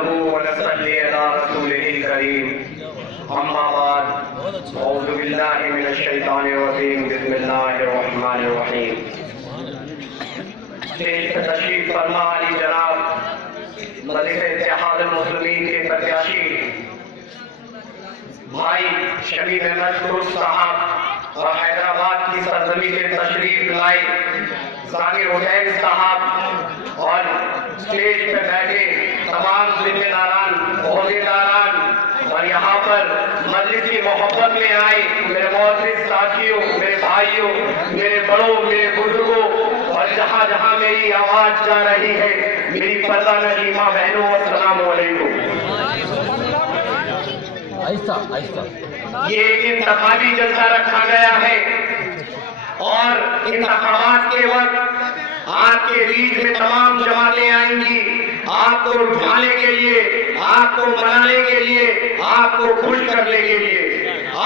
نحمده ونصلي على رسوله الكريم اما بعد اعوذ باللہ من الشیطان الرجیم بسم اللہ الرحمن الرحیم اسٹیج پر تشریف فرما علی جناب مجلس اتحاد المسلمین کے پرتیاشی بھائی شبیر احمد قرب صاحب اور حیدرآباد کی سرزمین سے تشریف لائے ذاکر حسین صاحب اور اسٹیج پہ بیٹھے تمام ذمہ داران عہدیداران اور یہاں پر مجلس کی محبت میں آئے میرے معزز ساتھیوں میرے بھائیوں میرے بڑوں میرے بزرگوں اور جہاں جہاں میری آواز جا رہی ہے میری پردہ نشیمہ بہنوں السلام علیکم۔ یہ ایک انتخابی جلسہ رکھا گیا ہے اور انتخابات کے وقت آپ کے بیچ میں تمام جماعتیں آئیں گی آپ کو اٹھانے کے لیے آپ کو منانے کے لیے آپ کو خوش کرنے کے لیے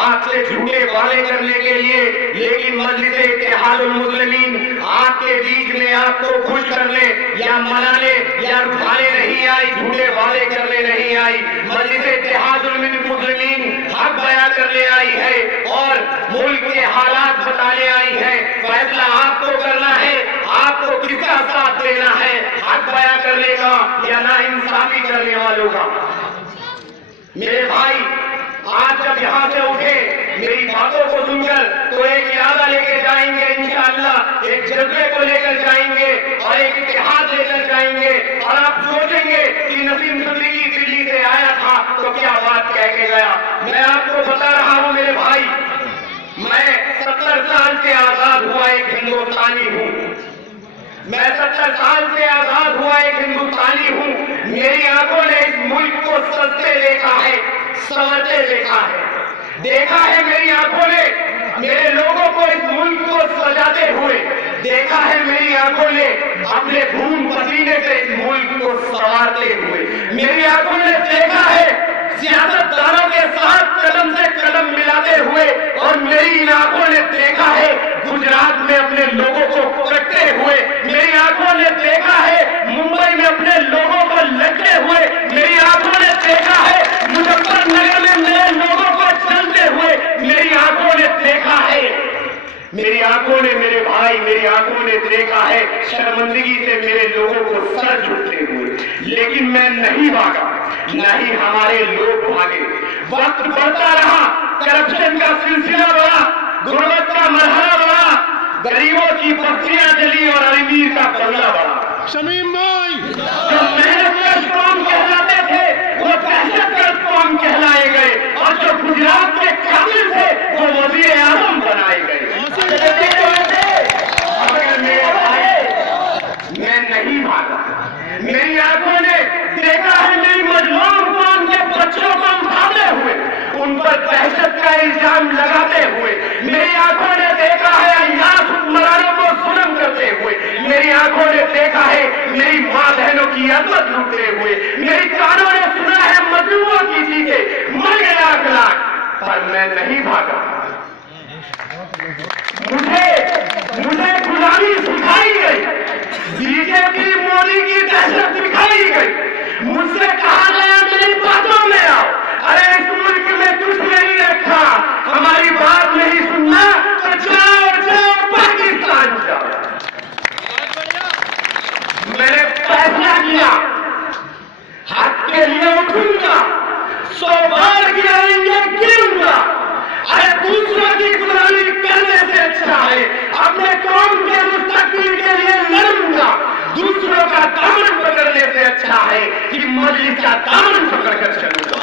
آپ سے جھوٹے وعدے کرنے کے لیے، لیکن مجلس اتحاد المسلمین آپ کے بیچ میں آپ کو خوش کرنے یا منانے یا اٹھانے نہیں آئی، جھوٹے وعدے کرنے نہیں آئی۔ مجلس اتحاد المسلمین حق بیان کرنے آئی ہے اور ملک کے حالات بتانے آئی ہے۔ فیصلہ آپ کو کرنا ہے، آپ کو کس کا ساتھ دینا ہے، حق بیان کرنے کا یا ناانصافی کرنے والوں کا۔ میرے بھائی آج جب یہاں سے اٹھے میری باتوں کو سن کر تو ایک ارادہ لے کے جائیں گے انشاءاللہ، ایک جذبے کو لے کر جائیں گے اور ایک اتحاد لے کر جائیں گے اور آپ سوچیں گے کہ نسیم صدیقی دلی سے آیا تھا تو کیا بات کہہ کے گیا۔ میں آپ کو بتا رہا ہوں میرے بھائی، میں 70 سال سے آزاد ہوا ایک ہندوستانی ہوں، میں 70 سال سے آزاد ہوا ایک ہندوستانی ہوں۔ میری آنکھوں نے اس ملک کو سجتے دیکھا ہے، سنورتے دیکھا ہے میری آنکھوں نے میرے لوگوں کو اس ملک کو سجاتے ہوئے دیکھا ہے، میری آنکھوں نے اپنے خون پسینے سے اس ملک کو سنوارتے ہوئے، میری آنکھوں نے دیکھا ہے سیاست دانوں کے ساتھ قدم سے قدم ملاتے ہوئے، اور میری ان آنکھوں نے دیکھا ہے گجرات میں اپنے لوگوں کو کٹتے ہوئے، میری آنکھوں نے دیکھا ہے ممبئی میں اپنے لوگوں کو لڑتے ہوئے، میری آنکھوں نے دیکھا ہے مظفر نگر میں میرے لوگوں کو چلتے ہوئے، میری آنکھوں نے دیکھا ہے، میری آنکھوں نے میرے بھائی میری آنکھوں نے دیکھا ہے شرمندگی سے میرے لوگوں کو سر جھکتے ہوئے، لیکن میں نہیں بھاگا، نہیں ہمارے لوگ بھاگے۔ وقت بڑھتا رہا، کرپشن کا سلسلہ بڑھا، غربت کا مرحلہ بڑھا، غریبوں کی بستیاں جلی اور امیر کا بنگلہ بڑھا۔ شمیم بھائی جو محنت کش قوم کہلاتے تھے وہ دہشت گرد قوم کہلائے گئے، اور جو گجرات کے قاتل تھے وہ وزیر اعظم بنائے گئے۔ میں نہیں بھاگا، میری آنکھوں نے دیکھا ہے میری مظلوم قوم کے بچوں کو اٹھاتے ہوئے، ان پر دہشت کا الزام لگاتے ہوئے، میری آنکھوں نے دیکھا ہے عیاش حکمرانوں کو ظلم کرتے ہوئے، میری آنکھوں نے دیکھا ہے میری ماں بہنوں کی عزت لوٹتے ہوئے، میری کانوں نے سنا ہے مظلوموں کی چیزیں مر گئے لاکھ لاکھ، پر میں نہیں بھاگا۔ مجھے غلامی سکھائی گئی، بی جے پی مودی کی دہشت دکھائی گئی، مجھ سے کہا گیا میری باتوں میں آؤ، ارے اس ملک میں کچھ نہیں رکھا، ہماری بات نہیں سننا تو جاؤ پاکستان جاؤ۔ میں نے فیصلہ کیا حق کے لیے اٹھوں گا، 100 بار گرائیں گے گروں گا، ارے دوسروں کی غلامی کرنے سے اچھا ہے اپنے قوم کے مستقبل کے لیے لڑوں گا، دوسروں کا دامن پکڑنے سے اچھا ہے کہ مجلس کا دامن پکڑ کر چلوں گا۔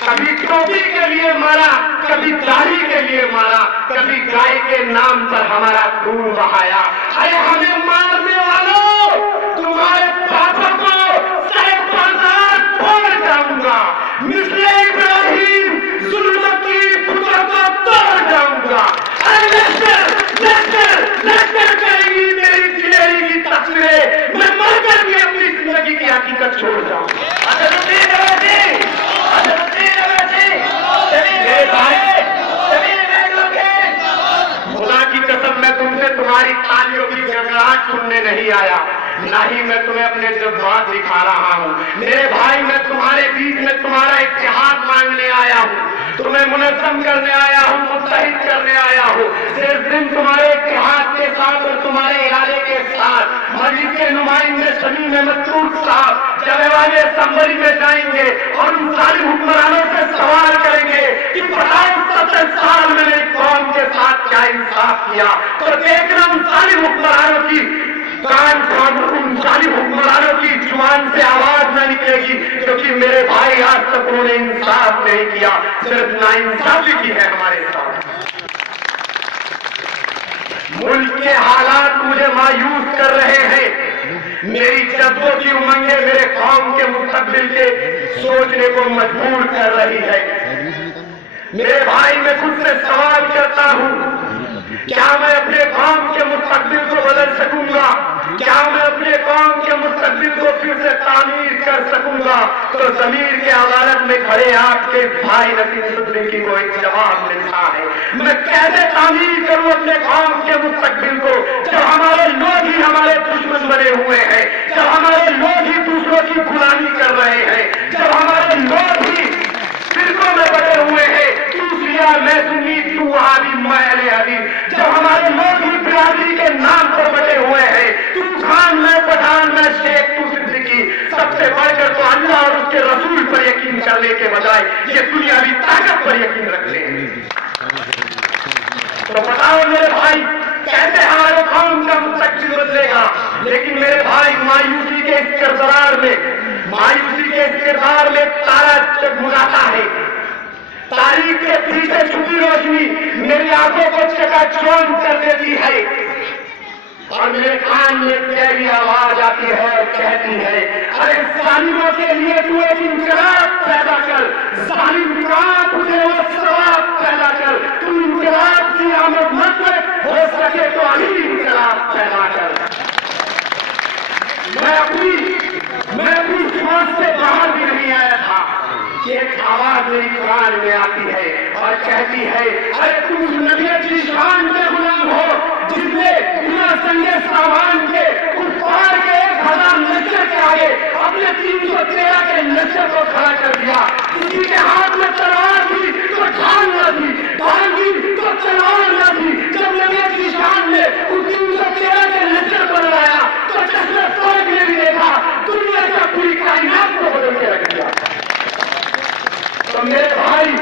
کبھی ٹوپی کے لیے مارا، کبھی داڑھی کے لیے مارا، کبھی گائے کے نام پر ہمارا خون بہایا، ارے ہمیں مارنے والوں تمہارے پاپا کو سر بازار پھوڑ جاؤں گا، مثل ابراہیم ظلم کی بتوں کو توڑ جاؤں گا، ارے لشکر کریں گی میری دلیری کی تصویریں، میں مر کر بھی اپنی زندگی کی حقیقت چھوڑ جاؤں گا۔ خدا کی قسم میں تم سے تمہاری تالیوں کی گڑگڑاہٹ سننے نہیں آیا، نہ ہی میں تمہیں اپنے تمہیں जज्बात दिखा रहा हूँ। मेरे भाई, मैं तुम्हारे बीच में तुम्हारा इत्तेहाद मांगने आया हूँ, तुम्हें मुनज़्ज़म करने आया हूँ, मुत्तहिद करने आया हूँ। जिस दिन तुम्हारे इत्तेहाद के साथ और तुम्हारे इरादे के साथ मस्जिद के नुमाइंदे शमीम मस्तूर साहब जलवाले असम्बली में जाएंगे और उन जालिम हुक्मरानों से सवाल करेंगे कि बताओ 70 साल में मेरी कौम के साथ क्या इंसाफ किया, तो देखना उन जालिम हुक्मरानों की उन जालिम हुक्मरानों की जुबान से आवाज न निकलेगी, क्योंकि मेरे भाई आज तक उन्होंने इंसाफ नहीं किया, सिर्फ नाइंसाफी की है हमारे साथ। मुल्क के हालात मुझे मायूस कर रहे हैं। मेरी जज्बों की उमंगें मेरे कौम के मुस्तकबिल के सोचने को मजबूर कर रही है। मेरे भाई, मैं खुद से सवाल करता हूँ, क्या मैं अपने कौम के मुस्तकबिल को बदल सकूंगा? क्या मैं अपने कौम के मुस्तकबिल को फिर से तामीर कर सकूंगा? तो ज़मीर के अदालत में खड़े आपके भाई नसीम सिद्दीकी को एक जवाब मिलता है। मैं कैसे तामीर करूं अपने कौम के मुस्तकबिल को, जब हमारे लोग ही हमारे दुश्मन बने हुए हैं, जब हमारे लोग ही दूसरों की गुलामी कर रहे हैं, जब हमारे लोग ही फिरकों में बटे हुए हैं, तू शिया मैं सुन्नी तू वहाबी मैं अहले हदीस, जब हमारे लोग ही बिरादरी के नाम पर बटे हुए हैं, तू खान मैं पठान मैं शेख तू सिद्दीकी, सबसे बढ़कर तो अल्लाह और उसके रसूल पर यकीन करने के बजाय ये दुनियावी ताकत पर यकीन रखते हैं। तो बताओ मेरे भाई, कैसे हमारे कौम का मुस्तकबिल बदलेगा? लेकिन मेरे भाई, मायूसी के इस किरदार में तारा जगमगाता है। तारीख के पीछे छुपी रोशनी मेरी आंखों को चकाचौंध कर देती है और मेरे कान में प्यारी आवाज आती है और कहती है, अरे जालिमों के लिए तू एक इंकलाब पैदा कर, जालिम कहाँ तुझे वो सवाब पैदा कर, तू इंकलाब की आमद मत कर, हो सके तो अभी इंकलाब पैदा कर। मैं अपनी जुबान से बाहर भी नहीं आया था कि एक आवाज मेरी कान में आती है और कहती है, अरे तुम नबी की शान के गुलाम हो, जिसने बिना संगे सामान के कुफार के 1000 लश्कर के आगे अपने 313 के लश्कर को खड़ा कर दिया। किसी के हाथ में तलवार थी तो ढाल न थी, ढाल थी तो तलवार न थी। जब नबी की शान ने उन 313 के लश्कर को लगाया तो चश्मे फर्क ने भी देखा, दुनिया का पूरी कायनात को बदल के रख दिया। तो मेरे भाई,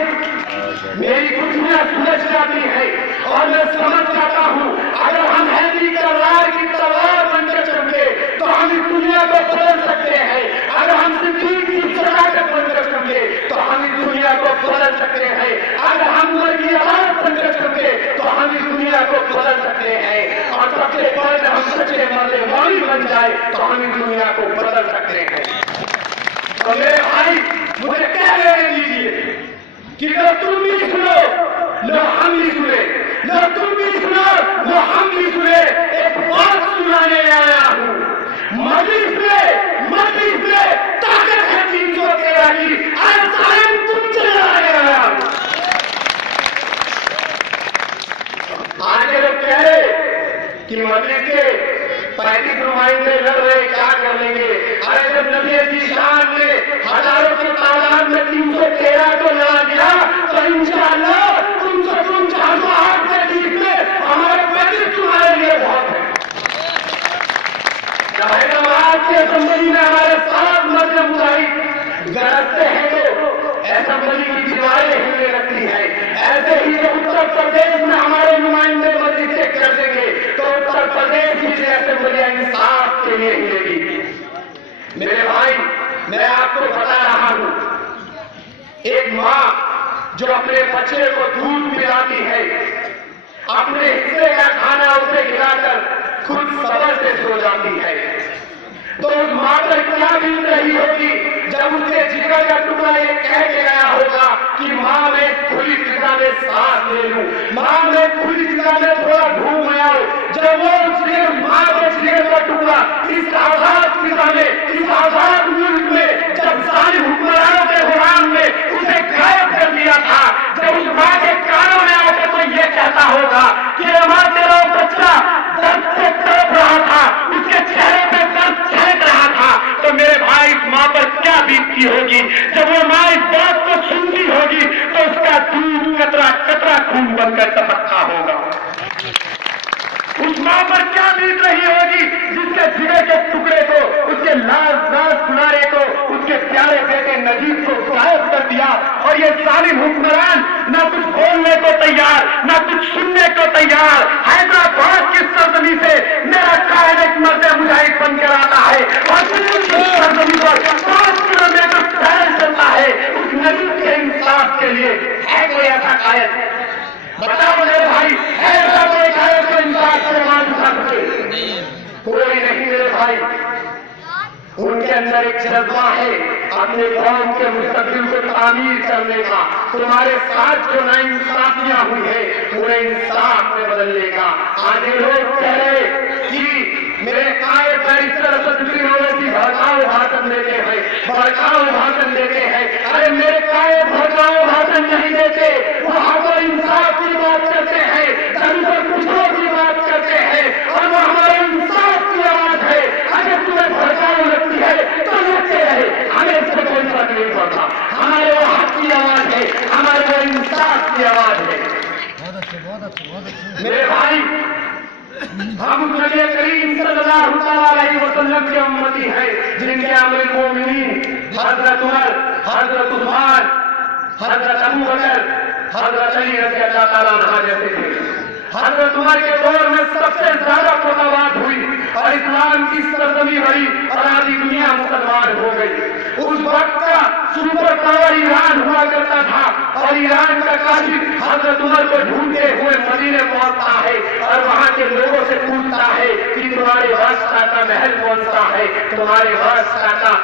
मेरी खुशियां सुलझ जाती है और मैं समझ जाता हूँ, अगर हम हैदरी करार की तलवार बनकर चमके तो हम इस दुनिया को बदल सकते हैं। अगर हम सिद्दीक की सदाकत बनकर चमके तो हम इस दुनिया को बदल सकते हैं। अगर हम उमर की आवाज बनकर चमके तो हम इस दुनिया को बदल सकते हैं। और सबसे पहले हम सच्चे मर्द मौली बन जाए तो हम इस दुनिया को बदल सकते हैं। तो मेरे भाई, मुझे कह लेने दीजिए कि लो तुम भी सुनो, लो हम भी सुने, लो तुम भी सुनो, लो हम भी सुने। एक बात सुनाने आया हूँ, मजलिस में ताकत है 313 की, आज सारे तुम चले आया हूँ। आगे लोग कह रहे कि मजलिस के 35 नुमाइंदे लड़ रहे, क्या कर लेंगे? अरे जब नबी की शान ने हजारों की तादाद में 313 को लड़ा दिया तो इंशाअल्लाह तुम 408 के बीच में हमारे 35 तुम्हारे लिए बहुत है। जब हैदराबाद के असम्बली में हमारे साथ मर्द मुजाहिद गरजते हैं तो असम्बली की दीवारें हिलने लगती है। ऐसे ही जब उत्तर प्रदेश में हमारे नुमाइंदे मस्जिद से कर देंगे तो उत्तर प्रदेश की असेंबली इंसाफ के लिए हिलेगी। मेरे भाई, मैं आपको बता रहा हूं, एक माँ जो अपने बच्चे को दूध पिलाती है, अपने हिस्से का खाना उसे खिलाकर खुद सबर से सो जाती है, तो उस माँ पर क्या बीत रही होगी जब उसके जिगर का टुकड़ा ये कह के गया होगा कि माँ मैं खुली फिजा में सांस ले लूं, माँ मैं खुली फिजा में थोड़ा घूम आऊं। जब वो माँ के जिगर का टुकड़ा इस आजाद फिजा में, इस आजाद मुल्क में, जब सारी हुक्मरानों के गुलाम ने उसे गायब कर दिया था, जब उस माँ के कानों में आकर तो ये कहता होगा कि माँ तेरा बच्चा दर्द से तड़प रहा था, उसके चेहरे पे दर्द छलक रहा था, बीतती होगी। जब वो माँ इस बात को सुनती होगी तो उसका दूध कतरा कतरा खून बनकर टपकता होगा। उस माँ पर क्या बीत रही होगी जिसके जिगर के टुकड़े को, उसके लाल सुनारे को, उसके प्यारे बेटे नजीब को गायब कर दिया और ये जालिम हुक्मरान ना कुछ बोलने को तैयार, ना कुछ सुनने को तैयार। हैदराबाद की सरजमी से मेरा कायद एक मर्द मुजाहिद बनकर आता है और सरजमी पर 5 किलोमीटर पैदल चलता है उस नजीब के इंसाफ के लिए। है कोई ऐसा कायद? बताओ मेरे भाई, ऐसा कोई कायद को इंसाफ से मान सकते? कोई नहीं मेरे भाई। उनके अंदर एक जज्बा है अपने कौम के मुस्तकबिल को तामीर करने का। तुम्हारे साथ जो नाइंसाफियां हुई है उन्हें इंसाफ में बदलने का। आगे लोग कह रहे कि मेरे कायद का इस तरह से भड़काऊ भाषण देते हैं, भड़काऊ भाषण देते हैं। अरे मेरे कायद भड़काऊ भाषण नहीं देते, वहां पर इंसाफ की बात करते हैं, जमीन पर कुछों की बात करते हैं और वो हमारे इंसाफ की आवाज है। अगर तुम्हें भड़काऊ लगती है तो लगते रहे, हमें इससे कोई फर्क नहीं पड़ता। हमारे वो हक की आवाज है, हमारे वो इंसाफ की आवाज है। मेरे भाई, हम नबी करीम सल्लल्लाहु अलैहि वसल्लम के उम्मती हैं जिनके अमीरुल मोमिनीन हजरत उमर, हजरत उस्मान, हजरत अबू बकर, हजरत अली रज़ी अल्लाह ताला अन्हु जैसे थे। हजरत उमर के दौर में सबसे ज्यादा फतवात हुई और इस्लाम की सरजमी बड़ी और आधी दुनिया मुसलमान हो गई। उस वक्त का सुपर पावर ईरान हुआ करता था और ईरान का काशिफ हजरत उमर को ढूंढते हुए मदीने पहुंचता है और वहां के लोगों से पूछता है कि तुम्हारे बादशाह का महल कौन सा है, तुम्हारे बादशाह का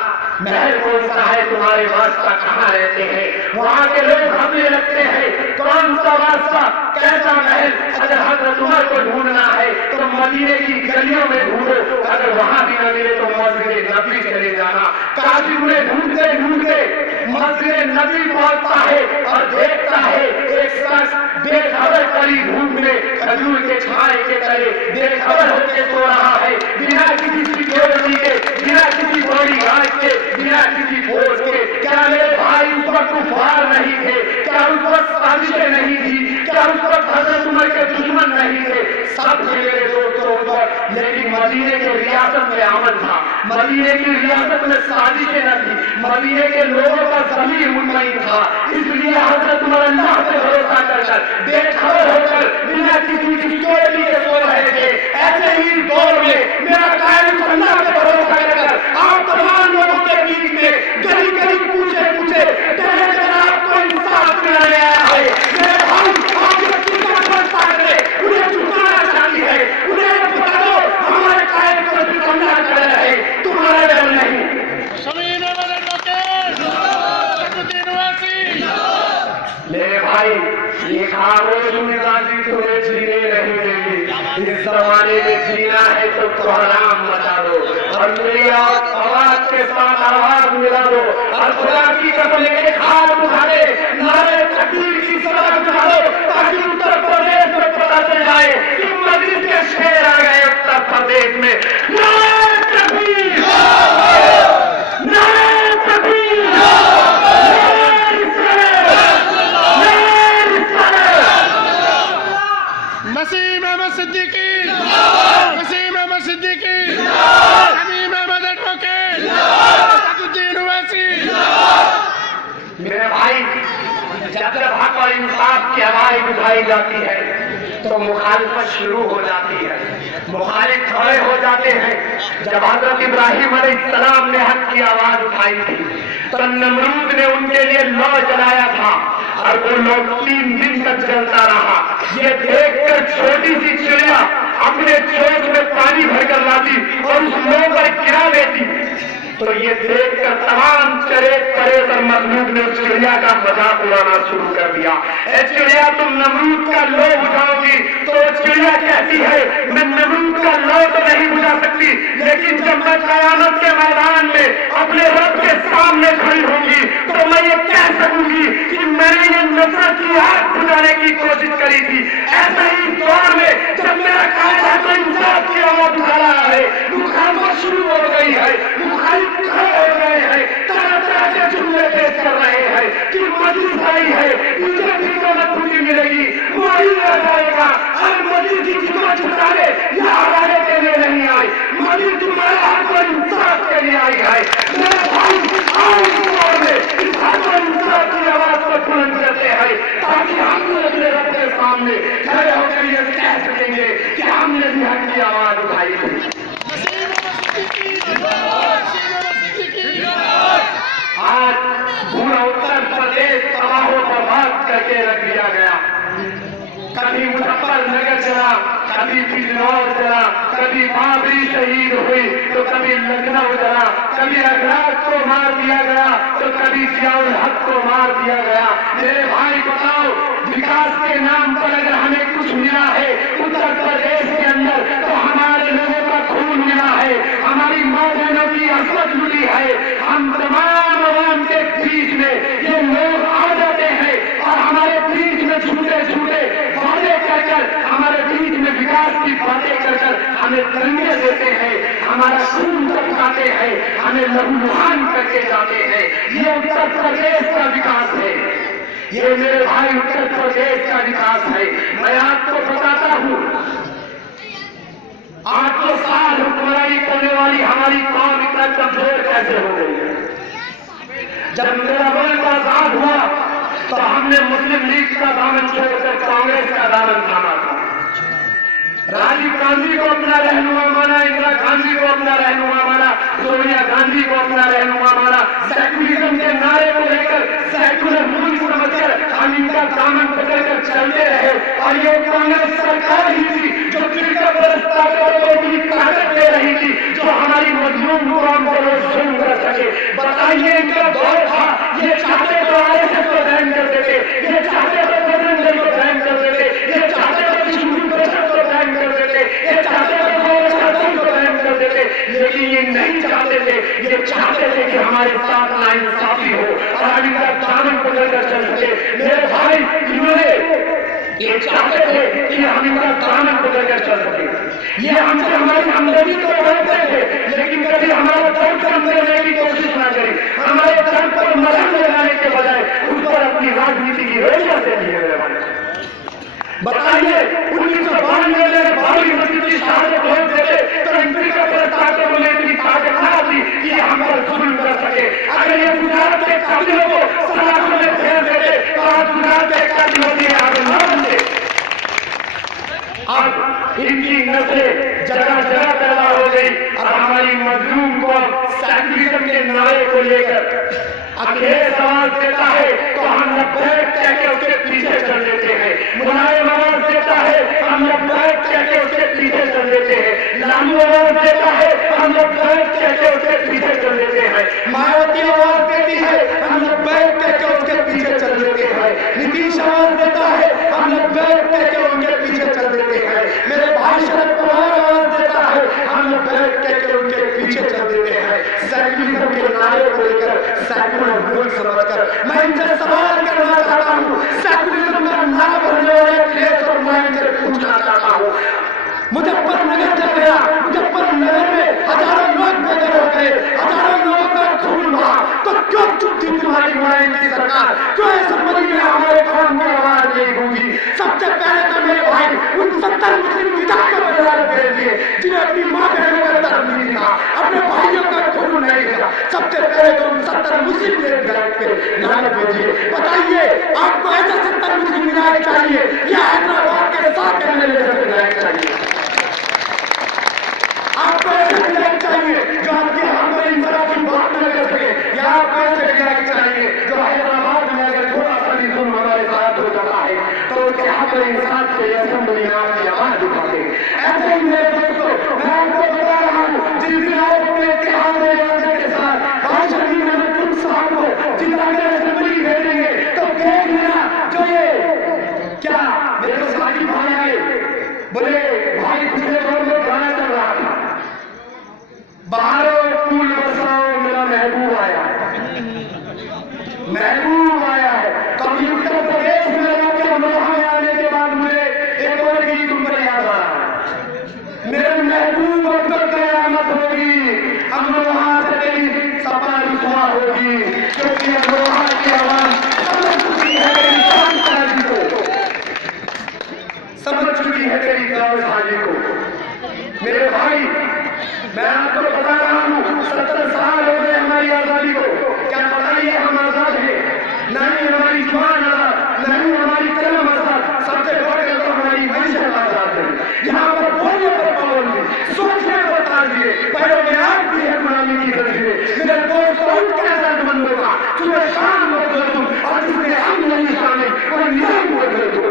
महल कौन सा है, तुम्हारे बादशाह कहाँ रहते हैं। वहां के लोग हंसने लगते हैं, कौन सा बादशाह, कैसा महल? अगर हजरत उमर को ढूंढना है तो मदीने की गलियों में ढूंढो, अगर वहां भी न मिले तो मस्जिद नबी चले जाना। काशी में ढूंढते ढूंढते मस्जिद नबी पहुंचता है और देखता है एक शख्स बेखबर कड़ी धूप में खजूर के छाए के तले बेखबर होकर सो रहा है, बिना किसी सिक्योरिटी के, बिना किसी बॉडी गार्ड के, बिना किसी फोर्स के। क्या मेरे भाई उस वक्त कुफार नहीं थे? क्या उस वक्त साजिशें नहीं थी? क्या उस वक्त हजरत उमर के दुश्मन नहीं थे? सब थे मेरे दोस्तों उस वक्त, लेकिन मदीने के रियासत में अमन था, मदीने की रियासत में साजिशें न थी, मदीने के लोगों का ज़मीर मुतमईन था। इसलिए हजरत उमर अल्लाह पे भरोसा कर बेखबर होकर बिना किसी सिक्योरिटी के सो रहे थे। ऐसे ही दौर में मेरा कायद अल्लाह पे भरोसा कर आप तमाम लोगों के बीच में गली गली पूछे पूछे आपको इंसाफ दिलाने आया है। मेरे भाई, आप उन्हें झुकाना चाहती है, उन्हें बता दो हमारे कायद को झुकाना कर रहे हैं, तुम्हारे डर नहीं। मेरे भाई, ये खामोश मिजाजी तुम्हें जीने नहीं देगी। इस जमाने में जीना है तो कोहराम मचा दो और मेरी आवाज के साथ आवाज मिला दो और खुदा की कसम एक हाथ उठा दे, नारे तकबीर की सलाह उठा दो ताकि उत्तर प्रदेश में पता चल जाए कि मस्जिद के शेर आ गए उत्तर प्रदेश में। नारे तकबीर, नारे तकबीर, वसीम अहमद सिद्दीकी, वसीम अहमद सिद्दीकी, हमीम अहमद एडवोकेट, असदुद्दीन ओवैसी। मेरे भाई, जब जब हक और इंसाफ की आवाज उठाई जाती है तो मुखालिफत शुरू हो जाती है, मुखालिफ खड़े हो जाते हैं। जब हजरत इब्राहिम अलैहिस्सलाम ने हक की आवाज उठाई थी तो नमरूद ने उनके लिए लौ जलाया था और वो लौ 3 दिन तक जलता रहा। ये देखकर छोटी सी चिड़िया अपने चोंच में पानी भरकर लाती और उस लौ पर गिरा देती, तो ये देखकर तमाम चरे और मखलूक ने उस चिड़िया का मजाक उड़ाना शुरू कर दिया। ए चिड़िया, तुम नमरूद का लो बुझाओगी? तो चिड़िया कहती है मैं नमरूद का लो तो नहीं बुझा सकती, लेकिन जब मैं कयामत के मैदान में अपने रब के सामने खड़ी होंगी तो मैं ये कह सकूंगी कि मैंने ये नफरत की आग बुझाने की कोशिश करी थी। ऐसा ही दौर में जब मेरा कायदा को इंसाफ की आवाज उठा रहा है, मुखालफत शुरू हो गई है, मुखालिफ खड़े हो गए हैं, तरह तरह लड़ाई है, तुझे जितना न खुशी मिलेगी वो ही रह जाएगा। और मोदी जी चुका छुटाने या हराने के लिए नहीं आए, मोदी तुम्हारे हाथ को इंसाफ के लिए आई है। मेरे भाई आओ इस हाथ को इंसाफ की आवाज को बुलंद करते हैं, ताकि हम लोग अपने रब के सामने खड़े होकर ये कह सकेंगे कि हमने भी हक की आवाज उठाई थी। आज पूरा उत्तर प्रदेश तबाह बर्बाद करके रख दिया गया। कभी मुजफ्फरनगर चला, कभी बिजनौर चला, कभी बाबरी शहीद हुई तो कभी लखनऊ चला, कभी अगराज को मार दिया गया तो कभी जियाउल हक को मार दिया गया। मेरे भाई बताओ, विकास के नाम पर अगर हमें कुछ मिला है उत्तर प्रदेश के अंदर तो हमारे लोगों का खून मिला है, हमारी माँ बहनों की असद मिली है। हम तमाम आवाम के बीच में ये लोग आ जाते हैं और हमारे बीच में छूटे छूटे बातें कर हमारे बीच में विकास की बातें कर हमें तंगे देते हैं, हमारा खून टपकाते हैं, हमें लहूलुहान करके जाते हैं। ये उत्तर प्रदेश का विकास है, ये मेरे भाई उत्तर प्रदेश का विकास है। मैं आपको बताता हूँ, 8 साल हुक्मरानी करने वाली हमारी कौम इतना कमजोर कैसे हो गई है। जब मेरा मुल्क आजाद हुआ तो हमने मुस्लिम लीग का दामन छोड़कर कांग्रेस का दामन थामा था। राजीव गांधी को अपना रहनुमा माना, इंदिरा गांधी को अपना रहनुमा माना, सोनिया गांधी को अपना रहनुमा माना। सेकुलरिज्म के नारे को लेकर सेकुलर मुल्क समझकर हम इनका दामन पकड़कर चलते रहे और ये कांग्रेस सरकार ही थी जो फिरका परस्ताओं की ताकत दे रही थी, जो हमारी मजलूम कौम को जुल्म कर सके। बताइए, इनका दौर था, ये चाहते तो आरएसएस को बैन कर देते, ये चाहते तो बजरंग दल को बैन कर देते, ये चाहते तो विश्व परिषद को बैन कर देते, ये चाहते तो कांग्रेस को बैन कर देते, लेकिन ये नहीं चाहते थे। ये चाहते थे कि हमारे साथ नाइंसाफी हो और हम इनका दामन पकड़कर चल सके। मेरे भाई, इन्होंने ये चाहते थे कि हम इनका दामन पकड़कर चल सके। ये हमसे हमारी हमदर्दी तो करते थे, लेकिन कभी हमारा दर्द कम करने की कोशिश ना करी। हमारे दर्द पर मलहम लगाने के बजाय उस पर अपनी राजनीति की रेडिया दे दी है। मेरे भाई बताइए, 1992 में बाबरी मस्जिद की शहादत हो देते तो अमेरिका परस्ताओं को इतनी ताकत ना थी कि हम पर जुल्म कर सके। अगर ये गुजरात के काबिलों को सलाखों में फेर देते तो आज गुजरात के काबिलों की आगे न बनते। अब इनकी नस्लें जगह जगह पैदा हो गई और हमारी मजलूम को सेकुलरिज्म के नारे को लेकर अखिलेश आवाज देता है तो हम लब्बैक कह के उसके पीछे चल देते हैं। मुलायम आवाज देता है, हम लब्बैक कह के उसके पीछे चल देते हैं। लालू आवाज देता है, हम लब्बैक कह के उसके पीछे चल देते हैं। मायावती आवाज देती है, हम लब्बैक कह के उसके पीछे चल देते हैं। नीतीश आवाज देता है, हम लब्बैक कह के उनके पीछे चल देते हैं। मेरे भाई शरद पवार आवाज देता है, हम लब्बैक कह के उनके पीछे चल देते हैं। सेकुलरिज्म के नारे को लेकर सेकुलर मुल्क समझकर मैं इनसे सवाल करना चाहता हूँ। सेकुलरिज्म का नारा भरने वाले अखिलेश और मैं इनसे पूछना चाहता हूँ, मुजफ्फरनगर चल गया, मुजफ्फरनगर में हजारों लोग बेघर हो गए, हजारों लोगों का खून बहा, तो क्यों चुप थी तुम्हारी नुमाइंदगी सरकार? क्यों ऐसा बनी है हमारे कौम की आवाज नहीं गूंजी? सबसे पहले तो मेरे भाई उन 70 मुस्लिम विधायकों को बदलाव दे दिए जिन्हें अपनी माँ बहनों का दर्द नहीं था, अपने भाइयों का खून नहीं था। सबसे पहले तो उन 70 मुस्लिम विधायक पे लानत भेजिए। बताइए, आपको ऐसे 70 मुस्लिम विधायक चाहिए या हैदराबाद के साथ रहने जैसे विधायक चाहिए? आपको ऐसे विधायक चाहिए जो आपके हम पर इंसाफ की बात न कर सके, या आपको ऐसे विधायक चाहिए जो हैदराबाद में अगर थोड़ा सा भी जुल्म हमारे साथ हो जाता है तो उसके हक में इंसाफ के असेंबली में आपकी आवाज उठाते हैं? ऐसे ही मेरे दोस्तों, मैं आपको बता रहा हूँ, जिस दिन आप अपने इत्तेहाद में जाने के साथ भाषण में तुम साहब को जिताकर असेंबली भेजेंगे तो देख लेना जो ये क्या मेरे साथी भाई आए बोले, भाई पिछले दौर में गाना चल रहा था, बाहरों फूल बरसाओ मेरा महबूब आया है, महबूब आया है। कभी उत्तर प्रदेश में जाकर अमरोहा में आने के बाद मुझे एक और गीत उनपर याद आ रहा है, मेरे महबूब अब तक कयामत होगी, अमरोहा से तेरी सपा रुसवा होगी, क्योंकि अमरोहा की आवाज सबसे खुशी है। जाओ इस हाजी को। मेरे भाई, मैं आपको बता रहा हूँ 70 साल हो गए हमारी आजादी को। क्या पता ये हम आजाद हैं? नहीं हमारी जुबान आजाद, नहीं हमारी कलम आजाद, सबसे बड़े तो हमारी मैशत आजाद है। यहाँ पर बोलने पर पाबंदी, सोचने पर ताज़िए, पैरों में आग भी है गुलामी की तस्वीरें। मेरे दोस्त उन कैसेटबंदों का सुबह शाम बदल दूं और जिसने हम नहीं शामिल वो नियम बदल दूं।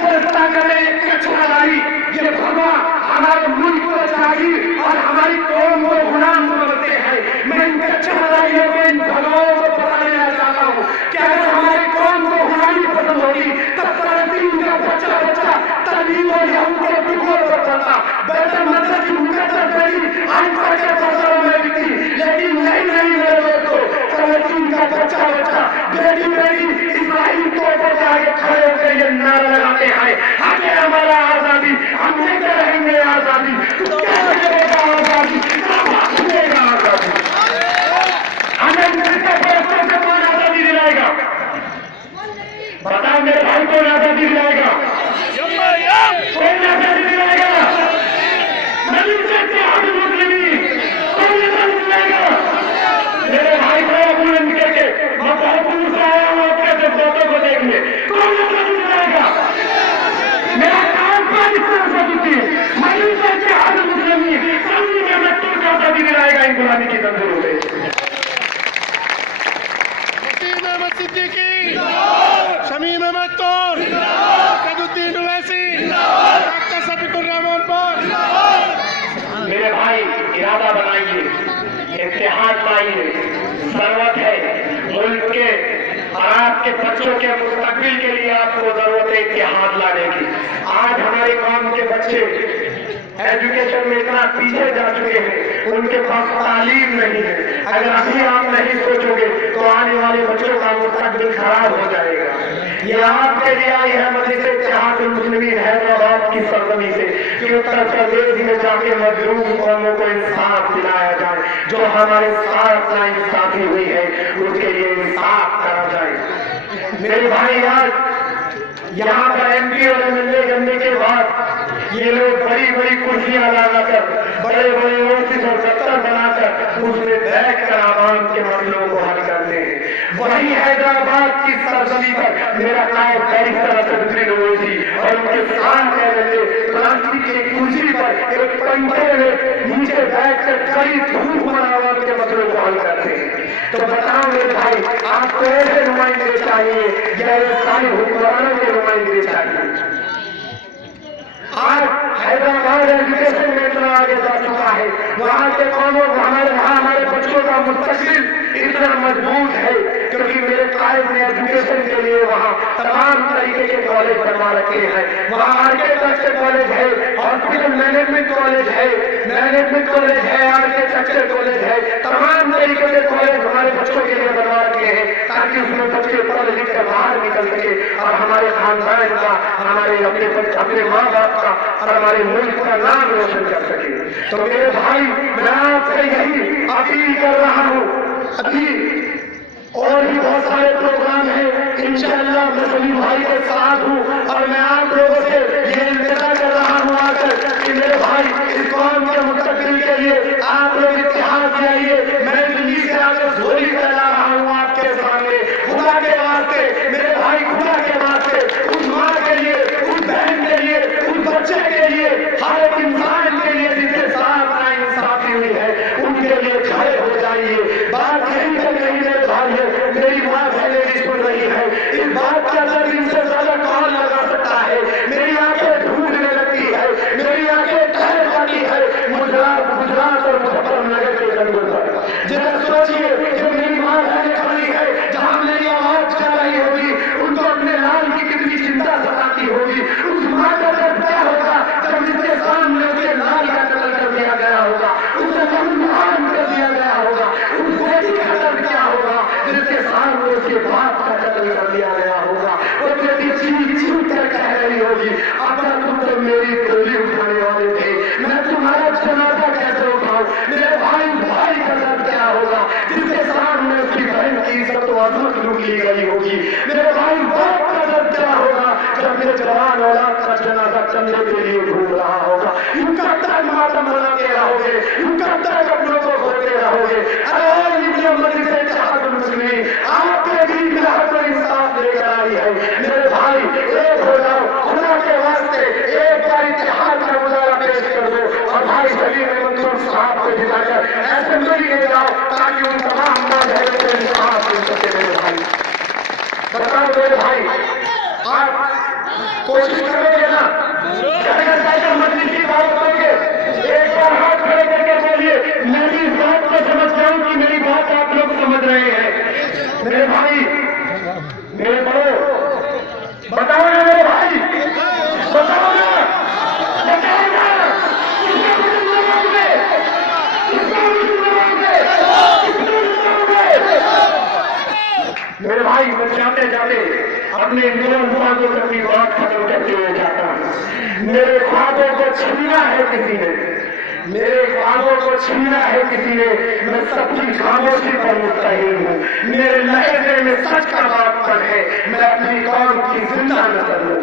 फैसला करें कचरादारी, ये भगवा हमारे मुल्क को जागीर और हमारी कौम को गुलाम बनाते हैं। मैं इन कचरादारियों को, इन भगवाओं को पता देना चाहता हूँ कि अगर हमारी कौम को गुलामी पसंद होगी तब फलस्तीन का बच्चा बच्चा तालीम और उनके टुकड़ों पर पड़ता, बैतुल मक़दस की मुक़द्दस बेटी आज तक के बाजारों में बिकती। लेकिन नहीं नहीं मेरे दोस्तों, फलस्तीन का बच्चा बच्चा बेटी बेटी इस्राइल तोड़ के आगे खड़े होकर ये नारा लगाते हैं, हमें हमारा आजादी, हम लेकर रहेंगे आजादी। तो कैसे देगा आजादी? कब देगा आजादी? हमें मिलकर पैसों से कौन आजादी दिलाएगा? बताओ मेरे भाई, कौन आजादी दिलाएगा? कौन आजादी दिलाएगा? नहीं सकते हम मुस्लिम, कौन आजादी दिलाएगा? मेरे भाई को बुलंद करके मैं बहुत से आया हूँ आपके फोटो को देखने, कौन आजादी दिलाएगा? मेरा काम पर इस तरह से दुखी मनुष्य के हर मुस्लिमी सभी में मैं तुम का आजादी दिलाएगा इन गुलामी की तंदुरुस्ती से। वसीम अहमद सिद्दीकी, शमीम अहमद तोर, सदुद्दीन ओवैसी, डॉक्टर शफीकुर रहमान पर। मेरे भाई, इरादा बनाइए, इत्तेहाद लाइए, जरूरत है मुल्क के और आपके बच्चों के मुस्तकबिल के लिए आपको जरूरत है इत्तेहाद लाने की। आज हमारे कौम के बच्चे एजुकेशन में इतना पीछे जा चुके हैं, उनके पास तालीम नहीं है। अगर अभी आप नहीं सोचोगे तो आने वाले बच्चों का मुस्तकबिल खराब हो जाएगा। ये आपके लिए आई है मजलिस इत्तेहाद मुस्लिमीन हैदराबाद की सरजमी से कि उत्तर प्रदेश में जाके मजलूम कौमों को इंसाफ दिलाया जाए, जो हमारे साथ नाइंसाफी हुई है उसके लिए इंसाफ करा जाए। मेरे भाई, आज यहाँ पर एमपी और एमएलए बनने के बाद ये लोग बड़ी बड़ी कुर्सियां लगाकर, बड़े बड़े ऑफिस और दफ्तर बनाकर उसमें बैठ कर आवाम के मसलों को हल करते हैं। वही हैदराबाद की सरजमी पर मेरा नायब बैरिस्टर असदुद्दीन ओवैसी और उनके साथ एमएलए प्लास्टिक की कुर्सी पर एक पंखे में नीचे बैठकर कड़ी धूप में आवाम के मसलों को हल करते हैं। तो बताओ मेरे भाई, आपको ऐसे नुमाइंदे चाहिए या सारी हुक्मरानों के नुमाइंदे चाहिए? आज हैदराबाद एजुकेशन में इतना आगे जा चुका है, वहाँ के कौमों हमारे बच्चों का मुस्तकबिल इतना मजबूत है क्योंकि मेरे कायद ने एजुकेशन के लिए वहाँ तमाम तरीके के कॉलेज बनवा रखे हैं। वहाँ आर्किटेक्चर कॉलेज है, हॉस्पिटल मैनेजमेंट कॉलेज है, आर्किटेक्चर कॉलेज है, तमाम तरीके के कॉलेज हमारे बच्चों के लिए बनवा रखे हैं ताकि उसमें बच्चे पढ़ लिख कर बाहर निकल सके और हमारे खानदान का, हमारे अपने माँ बाप का और हमारे मुल्क का नाम रोशन कर सके। तो मेरे भाई, मैं आपसे यही अपील कर रहा हूँ। अभी और भी बहुत सारे प्रोग्राम हैं, इंशाअल्लाह मैं सभी भाई के साथ हूँ और मैं आप लोगों से ये इंतजार कर रहा हूँ आकर कि मेरे भाई इस कौम के मुस्तकबिल के लिए आप लोग इत्तेहाद दिलाइए। मैं दिल्ली से आकर झोली फैला रहा हूँ आपके सामने, खुदा के वास्ते मेरे भाई, खुदा के वास्ते उस माँ के लिए, उस बहन के लिए, उस बच्चे के लिए, हर एक इंसान के लिए जिसके साथ नाइंसाफी हुई है, उनके लिए खड़े हो जाइए। बात यही तक नहीं मेरे भाई है, मेरी माँ पहले भी सुन रही है, इस बात का दर्द इनसे ज्यादा कौन लगा सकता है? मेरी आंखें ढूंढने लगती है, मेरी आंखें ठहर जाती है गुजरात और मुजफ्फरनगर के जंगल पर। जरा सोचिए, जो मेरी माँ बहने खड़ी है, जहाँ मेरी आवाज चल रही होगी, उनको अपने लाल की कितनी चिंता सताती होगी। उस माँ का दर्द क्या होगा जब जिसके सामने उसके लाल का कत्ल कर दिया गया होगा, उसे लहूलुहान कर दिया गया होगा। उस बेटी का दर्द क्या होगा जिसके सामने उसके बाप का कत्ल कर दिया गया होगा। वो बेटी चीख चीख कर कह रही होगी, अब्बा तुम तो मेरी गोली उठाने वाले थे, मैं तुम्हारा जनाजा कैसे उठाऊं? मेरे भाई का दर्द क्या होगा जिसके सामने उसकी बहन की इज्जत और अजमत लूट ली गई होगी? मेरे भाई बाप का दर्द क्या होगा जब मेरे जवान औलाद का जनाजा करने के लिए घूम रहा होगा, कब तक मातम मनाते रहोगे, कब तक अपनों को खोते रहोगे? आपके बीच में हक और इंसाफ लेकर आई है। मेरे भाई एक हो जाओ, खुदा के वास्ते एक बार इत्तेहाद का मुजाहरा पेश कर दो और भाई सलीम मंसूर साहब को जिताकर असेंबली ले जाओ ताकि उन तमाम नौजवानों को इंसाफ मिल सके। मेरे भाई बताओ मेरे भाई, आप कोशिश करोगे ना? मस्जिद की बात करोगे, एक बार हाथ खड़े करके बोलिए, मैं भी इस बात को समझ जाऊं कि मेरी बात आप लोग समझ रहे हैं। मेरे भाई, मेरे बड़ो, बताओ ना मेरे भाई, बताओ ना, बताओ ना, मेरे भाई मैं जाते जाते अपने ख्वाबों से अपनी बात खत्म करते हुए जाता हूँ। मेरे ख्वाबों को छीना है किसी ने, मेरे ख्वाबों को छीना है किसी ने, मैं सबकी खामोशी पर मुस्तहिल हूँ। मेरे लहजे में सच का बातपन है, मैं अपनी कौम की जिंदा नजर हूँ।